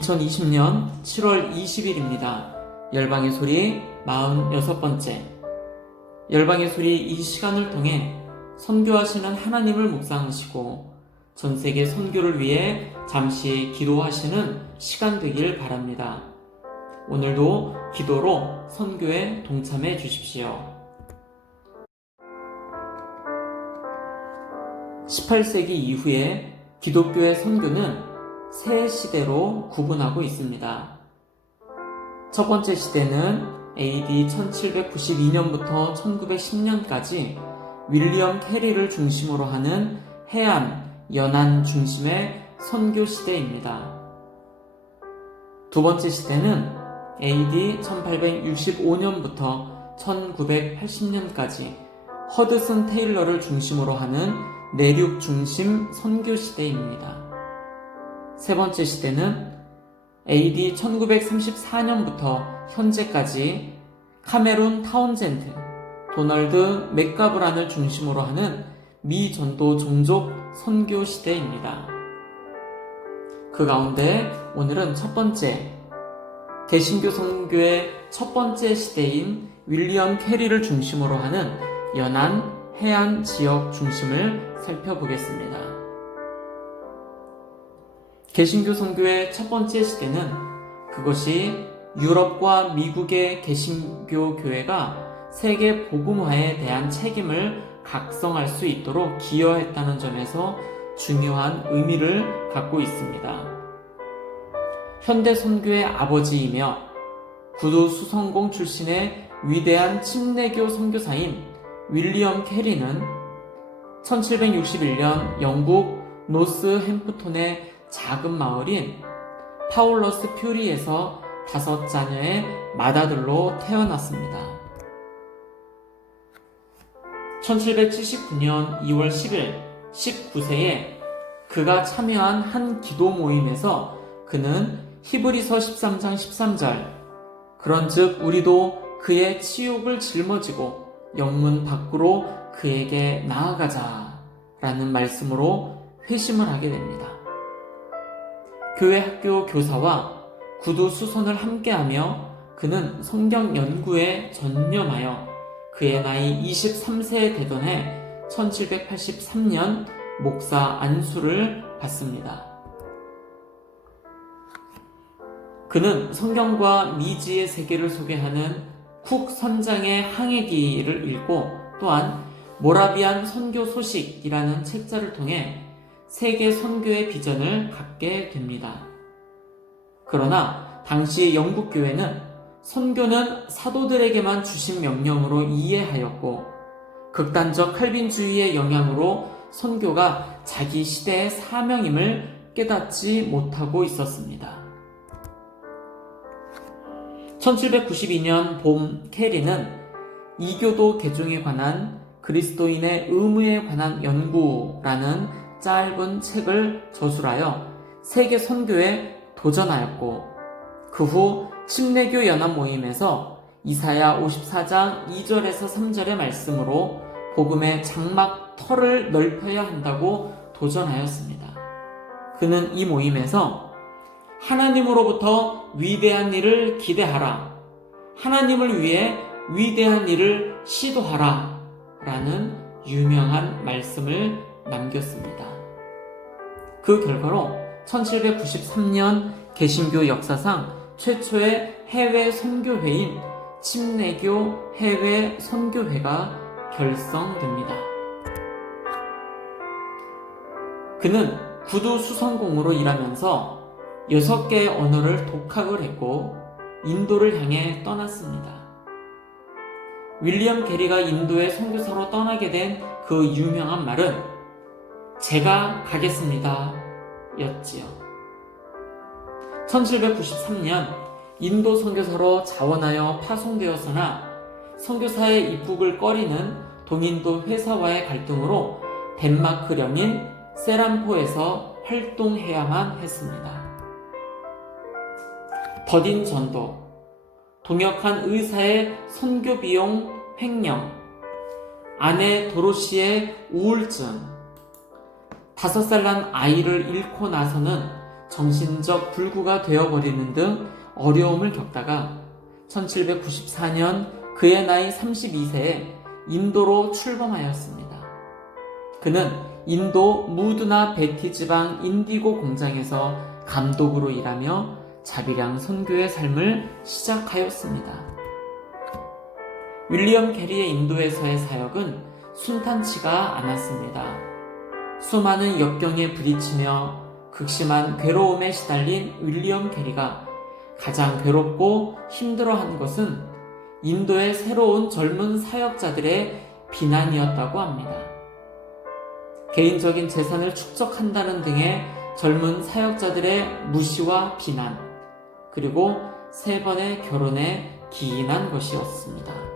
2020년 7월 20일입니다. 열방의 소리 46번째. 열방의 소리 이 시간을 통해 선교하시는 하나님을 묵상하시고 전세계 선교를 위해 잠시 기도하시는 시간 되길 바랍니다. 오늘도 기도로 선교에 동참해 주십시오. 18세기 이후에 기독교의 선교는 세 시대로 구분하고 있습니다. 첫 번째 시대는 AD 1792년부터 1910년까지 윌리엄 캐리를 중심으로 하는 해안, 연안 중심의 선교 시대입니다. 두 번째 시대는 AD 1865년부터 1980년까지 허드슨 테일러를 중심으로 하는 내륙 중심 선교 시대입니다. 세 번째 시대는 AD 1934년부터 현재까지 카메룬 타운젠드, 도널드 맥가브란을 중심으로 하는 미전도 종족 선교 시대입니다. 그 가운데 오늘은 첫 번째, 개신교 선교의 첫 번째 시대인 윌리엄 캐리를 중심으로 하는 연안, 해안 지역 중심을 살펴보겠습니다. 개신교 선교의 첫 번째 시대는 그것이 유럽과 미국의 개신교 교회가 세계 복음화에 대한 책임을 각성할 수 있도록 기여했다는 점에서 중요한 의미를 갖고 있습니다. 현대 선교의 아버지이며 구두 수성공 출신의 위대한 침례교 선교사인 윌리엄 캐리는 1761년 영국 노스햄프톤의 작은 마을인 파울러스 퓨리에서 5자녀의 맏아들로 태어났습니다. 1779년 2월 10일 19세에 그가 참여한 한 기도 모임에서 그는 히브리서 13장 13절 그런즉 우리도 그의 치욕을 짊어지고 영문 밖으로 그에게 나아가자 라는 말씀으로 회심을 하게 됩니다. 교회 학교 교사와 구두 수선을 함께하며 그는 성경 연구에 전념하여 그의 나이 23세에 되던 해 1783년 목사 안수를 받습니다. 그는 성경과 미지의 세계를 소개하는 쿡 선장의 항해기를 읽고 또한 모라비안 선교 소식이라는 책자를 통해 세계 선교의 비전을 갖게 됩니다. 그러나 당시 영국 교회는 선교는 사도들에게만 주신 명령으로 이해하였고 극단적 칼빈주의의 영향으로 선교가 자기 시대의 사명임을 깨닫지 못하고 있었습니다. 1792년 봄 캐리는 이교도 개종에 관한 그리스도인의 의무에 관한 연구라는 짧은 책을 저술하여 세계 선교에 도전하였고 그 후 침례교 연합 모임에서 이사야 54장 2절에서 3절의 말씀으로 복음의 장막 털을 넓혀야 한다고 도전하였습니다. 그는 이 모임에서 하나님으로부터 위대한 일을 기대하라, 하나님을 위해 위대한 일을 시도하라 라는 유명한 말씀을 남겼습니다. 그 결과로 1793년 개신교 역사상 최초의 해외 선교회인 침례교 해외 선교회가 결성됩니다. 그는 구두 수성공으로 일하면서 6개의 언어를 독학을 했고 인도를 향해 떠났습니다. 윌리엄 게리가 인도의 선교사로 떠나게 된 그 유명한 말은 제가 가겠습니다 였지요. 1793년 인도 선교사로 자원하여 파송되었으나 선교사의 입국을 꺼리는 동인도 회사와의 갈등으로 덴마크령인 세람포에서 활동해야만 했습니다. 더딘 전도, 동역한 의사의 선교 비용 횡령, 아내 도로시의 우울증, 5살 난 아이를 잃고 나서는 정신적 불구가 되어버리는 등 어려움을 겪다가 1794년 그의 나이 32세에 인도로 출범하였습니다. 그는 인도 무드나 베티 지방 인디고 공장에서 감독으로 일하며 자비량 선교의 삶을 시작하였습니다. 윌리엄 캐리의 인도에서의 사역은 순탄치가 않았습니다. 수많은 역경에 부딪히며 극심한 괴로움에 시달린 윌리엄 캐리가 가장 괴롭고 힘들어한 것은 인도의 새로운 젊은 사역자들의 비난이었다고 합니다. 개인적인 재산을 축적한다는 등의 젊은 사역자들의 무시와 비난, 그리고 3번의 결혼에 기인한 것이었습니다.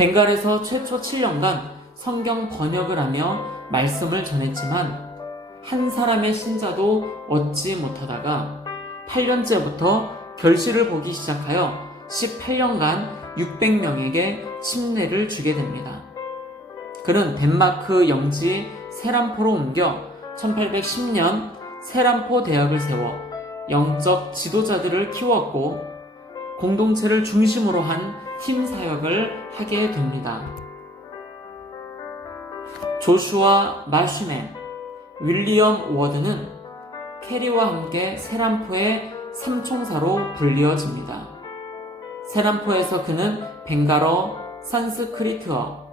벵갈에서 최초 7년간 성경 번역을 하며 말씀을 전했지만 한 사람의 신자도 얻지 못하다가 8년째부터 결실을 보기 시작하여 18년간 600명에게 침례를 주게 됩니다. 그는 덴마크 영지 세람포로 옮겨 1810년 세람포 대학을 세워 영적 지도자들을 키웠고 공동체를 중심으로 한 팀 사역을 하게 됩니다. 조슈아 마슈맨, 윌리엄 워드는 캐리와 함께 세람포의 삼총사로 불리어집니다. 세람포에서 그는 벵갈어, 산스크리트어,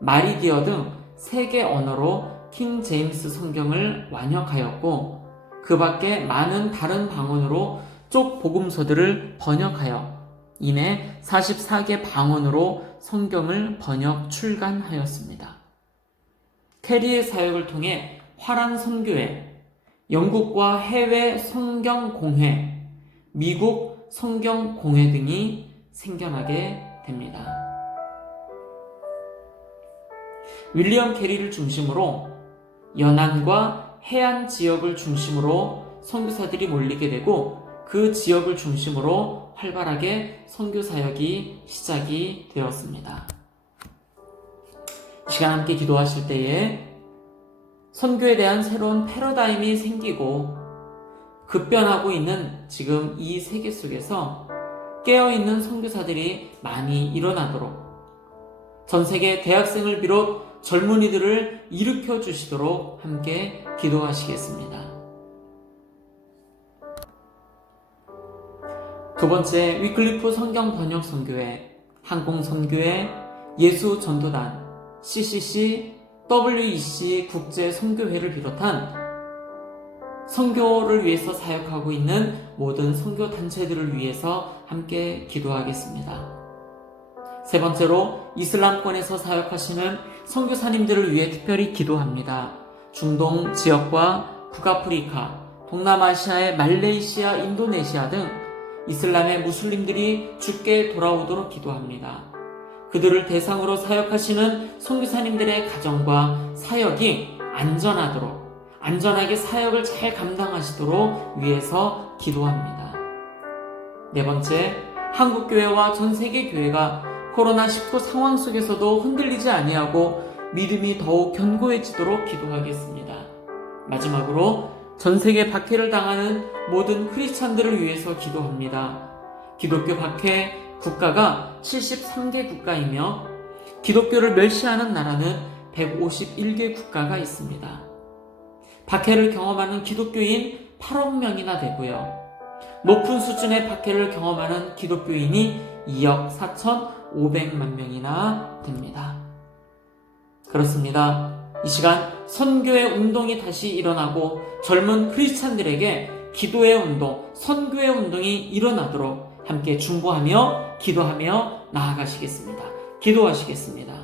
마리디어 등 3개 언어로 킹 제임스 성경을 완역하였고 그 밖에 많은 다른 방언으로 쪽 복음서들을 번역하여 이내 44개 방언으로 성경을 번역 출간하였습니다. 캐리의 사역을 통해 화랑 선교회, 영국과 해외 성경 공회, 미국 성경 공회 등이 생겨나게 됩니다. 윌리엄 캐리를 중심으로 연안과 해안 지역을 중심으로 선교사들이 몰리게 되고 그 지역을 중심으로 활발하게 선교 사역이 시작이 되었습니다. 이 시간 함께 기도하실 때에 선교에 대한 새로운 패러다임이 생기고 급변하고 있는 지금 이 세계 속에서 깨어있는 선교사들이 많이 일어나도록 전 세계 대학생을 비롯 젊은이들을 일으켜 주시도록 함께 기도하시겠습니다. 두 번째, 위클리프 성경 번역 선교회, 항공 선교회, 예수 전도단, CCC, WEC 국제 선교회를 비롯한 선교를 위해서 사역하고 있는 모든 선교 단체들을 위해서 함께 기도하겠습니다. 세 번째로, 이슬람권에서 사역하시는 선교사님들을 위해 특별히 기도합니다. 중동 지역과 북아프리카, 동남아시아의 말레이시아, 인도네시아 등 이슬람의 무슬림들이 주께 돌아오도록 기도합니다. 그들을 대상으로 사역하시는 선교사님들의 가정과 사역이 안전하게 사역을 잘 감당하시도록 위해서 기도합니다. 네 번째, 한국교회와 전 세계 교회가 코로나19 상황 속에서도 흔들리지 아니하고 믿음이 더욱 견고해지도록 기도하겠습니다. 마지막으로 전세계 박해를 당하는 모든 크리스찬들을 위해서 기도합니다. 기독교 박해 국가가 73개 국가이며 기독교를 멸시하는 나라는 151개 국가가 있습니다. 박해를 경험하는 기독교인 8억 명이나 되고요. 높은 수준의 박해를 경험하는 기독교인이 2억 4,500만 명이나 됩니다. 그렇습니다. 이 시간 선교의 운동이 다시 일어나고 젊은 크리스찬들에게 기도의 운동, 선교의 운동이 일어나도록 함께 중보하며 기도하며 나아가시겠습니다. 기도하시겠습니다.